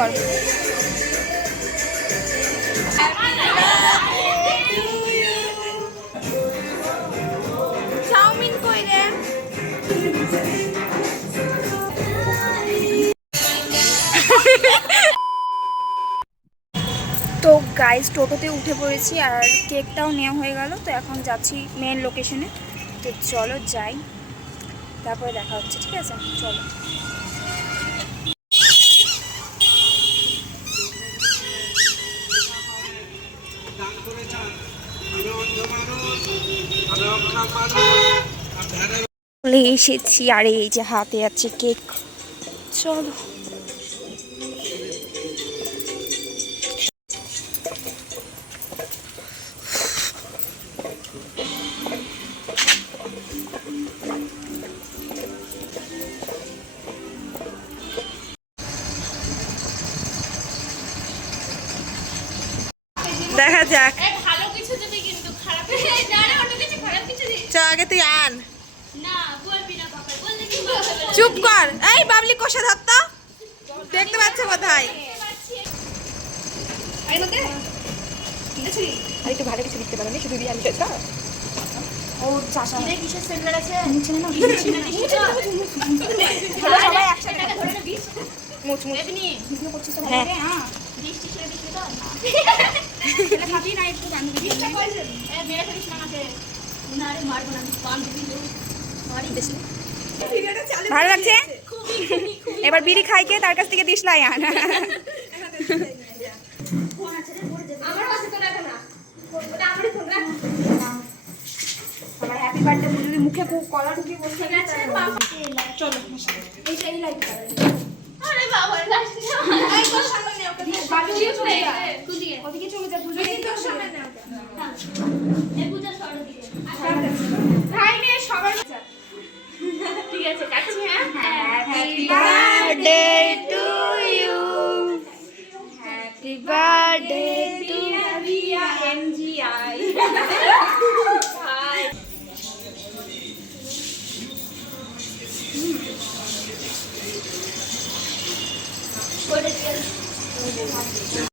কর। চাউমিন তো গাইস টোটোতে উঠে পড়েছি আর কেকটাও নেওয়া হয়ে গেল, তো এখন যাচ্ছি মেন লোকেশনে তো চলো যাই, তারপরে দেখা হচ্ছে, ঠিক আছে? চলো। চলে এসেছি আর এই যে হাতে আছে কেক। চলো। দেখা যাক। ভালো কিছু দিবি কিন্তু খারাপ কিছু না না অন্য কিছু খারাপ কিছু দিবি চ আগে তুই আন না বলবি না বাবা বললে কি হবে চুপ কর। এই বাবলি কষা ধরতো দেখতে পাচ্ছে কোথায় আর একটু ভালো কিছু লিখতে পারো শুধু দিয়ে আনতে চাও ও চাষা। কিসের সেন্টার আছে? নিচে না? সবাই একসাথে ধরে না বিশ মুচ মুচ এমনি হ্যাঁ। বৃষ্টি ছেড়ে দিস তো তাহলে খাবি না একটু বান্ধবী বিশটা কইছেন এ মেরে ফেলিস না আমাকে। না রে মারবো না বান্ধবী মারি বেশি। ভালো লাগছে? এবার বিড়ি খাই কে তার কাছ থেকে দিস লাই আন মুখে খুব কলা বসে চলো এইটা এই লাইট আরে বাবা last Happy birthday to you. Happy birthday to Navia MGI. What is hmm. it?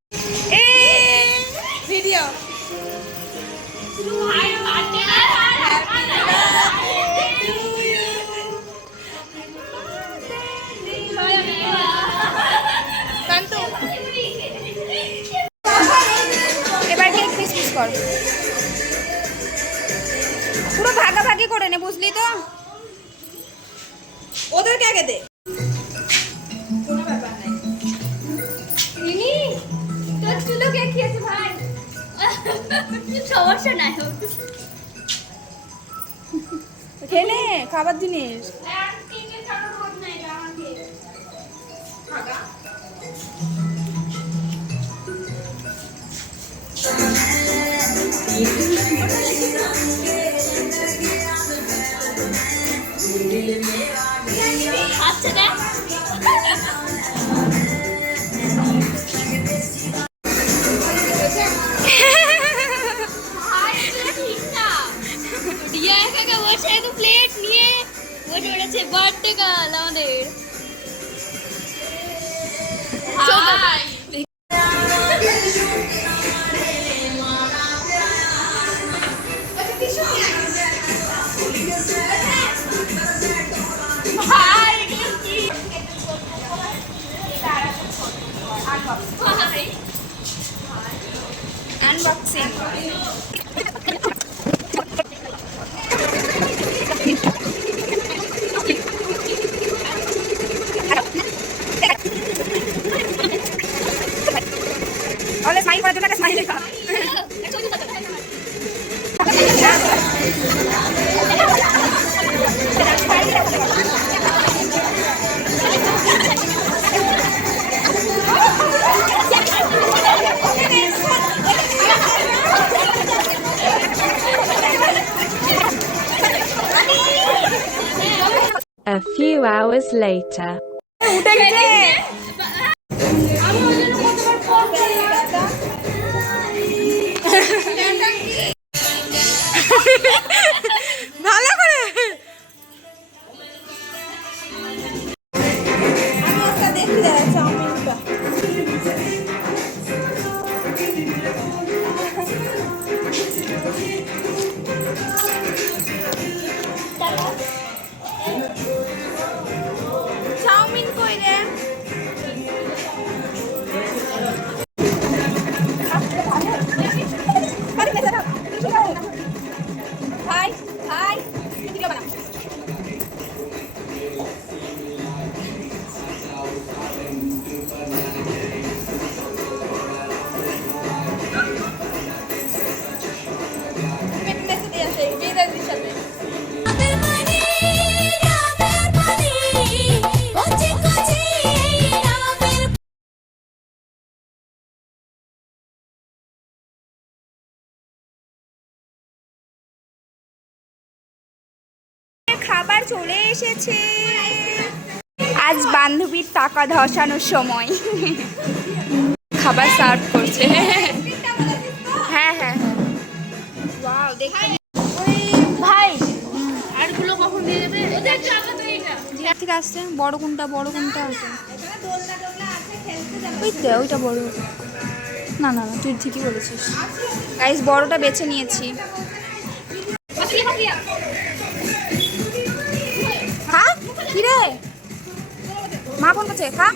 পুরো ভাগাভাগি করে নে বুঝলি তো? ওদেরকে আগে দে। কোনো ব্যাপার নাই। রিনি তোর চুলো কে খেয়েছে ভাই? সমস্যা নাই খেয়ে খাবার জিনিস। প্লেট নিয়ে বসে পড়েছে বার্থডে গার্ল আমাদের তাহলে স্মাইল করার জন্য একটা স্মাইল লেখা A few hours later. উঠে গেছে খাবার চলে এসেছে। আজ বান্ধবীর টাকা ধসানোর সময়। খাবার সার্ভ করছে। হ্যাঁ হ্যাঁ। ভাই আরগুলো কখন দিয়ে দেবে? ঠিক আসছে বড় কোনটা বড় কোনটা ওইটা ওই তো ওইটা বড়। না না না তুই ঠিকই বলেছিস। গাইস বড়টা বেছে নিয়েছি। মা ফোন করছে খা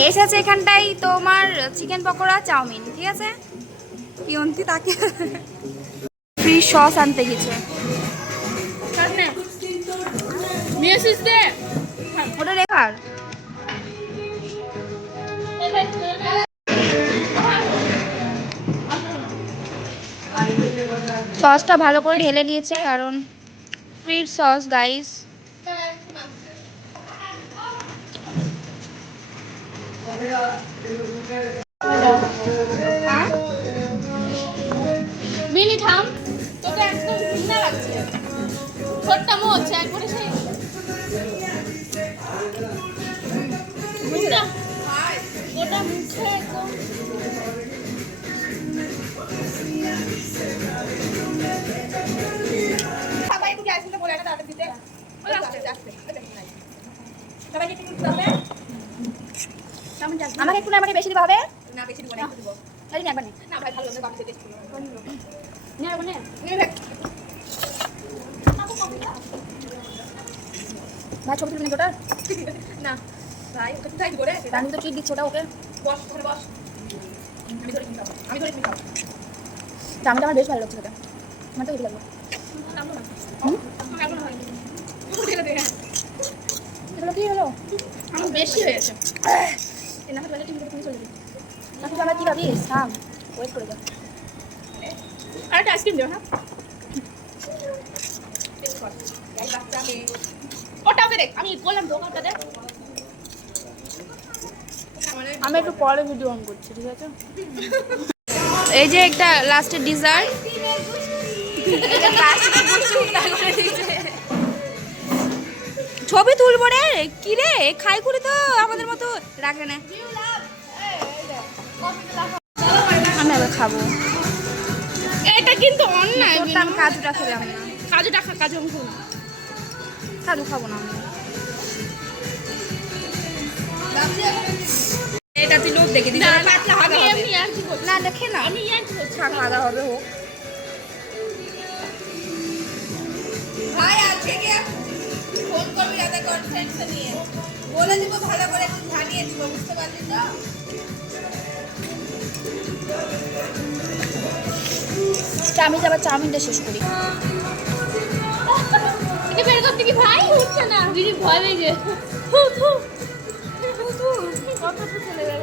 এসেছে এখানটাই তোমার চিকেন পকোড়া চাউমিন ঠিক আছে? পিয়ন্তি তাকে। ফ্রি সস আনতে গেছে। ওটা রেখার সসটা ভালো করে ঢেলে নিয়েছে কারণ ফ্রি সস গাইস মিনি থাম তোকে একদম ঘৃণা লাগছে। ছোট্ট মোচ একবারে সেই আমাকে একটু না আমাকে বেশি দিতে হবে? না বেশি তাই না একবার নে। নে নে। ভাই ছবি তুলবি তোটা রানী তো ট্রিট দিচ্ছে ওটা ওকে। বস ধরে বস। আমি ধরে নিতে আমি ধরে নিতে চাউমিনটা আমার বেশ ভালো লাগছে ওটা আমার তো হেভি লাগল এগুলো কি হলো? আমার বেশি হয়েছে। না হলে টিভি তুমি চলে যাবে। না তুই আমার কি ভাবিস থাম ওয়েট করে যা আর একটা আইসক্রিম দিও হ্যাঁ? ওটা ওকে দেখ আমি বললাম তো ওটা দেখ। আমি একটু পরে ভিডিও অন করছি ঠিক আছে? এই যে একটা লাস্টের ডিজার্ট ছবি তুলবো রে। কি রে? খাই করে তো আমাদের মতো রাখে না। আমি আবার খাব। এটা কিন্তু অন্যায় আমি কাজুটা খেলাম না। কাজু টাকা কাজু আমি খাব কাজু খাব না এটা তুই লোক দেখে দিবি না, না, দেখে না আমি থাক আদা হবে হোক। ভাই আছে করবি কনফারেন্স নিয়ে। বলে দিব ভালো করে একটু জানিয়ে দিব বুঝতে পারলি তো? আমি যাবার চাউমিনটা শেষ করি। বের করতে কি ভাই? উঠছে না দিদি ভয় লেগে কত চলে গেল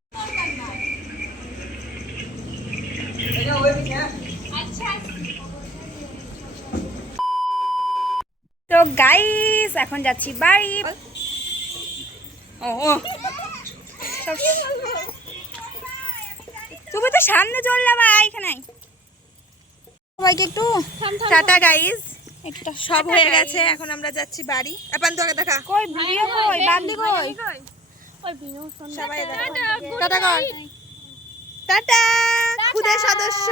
এখন যাচ্ছি বাড়ি ও ও। সব- তুমি তো সামনে চললে আবার এখানে সবাইকে একটু টাটা গাইস একটা সব হয়ে গেছে এখন আমরা যাচ্ছি বাড়ি। এখন তোকে দেখা। কই ভিডিও কই? বান্দি কই? সবাই টাটা কর টাটা খুদে সদস্য।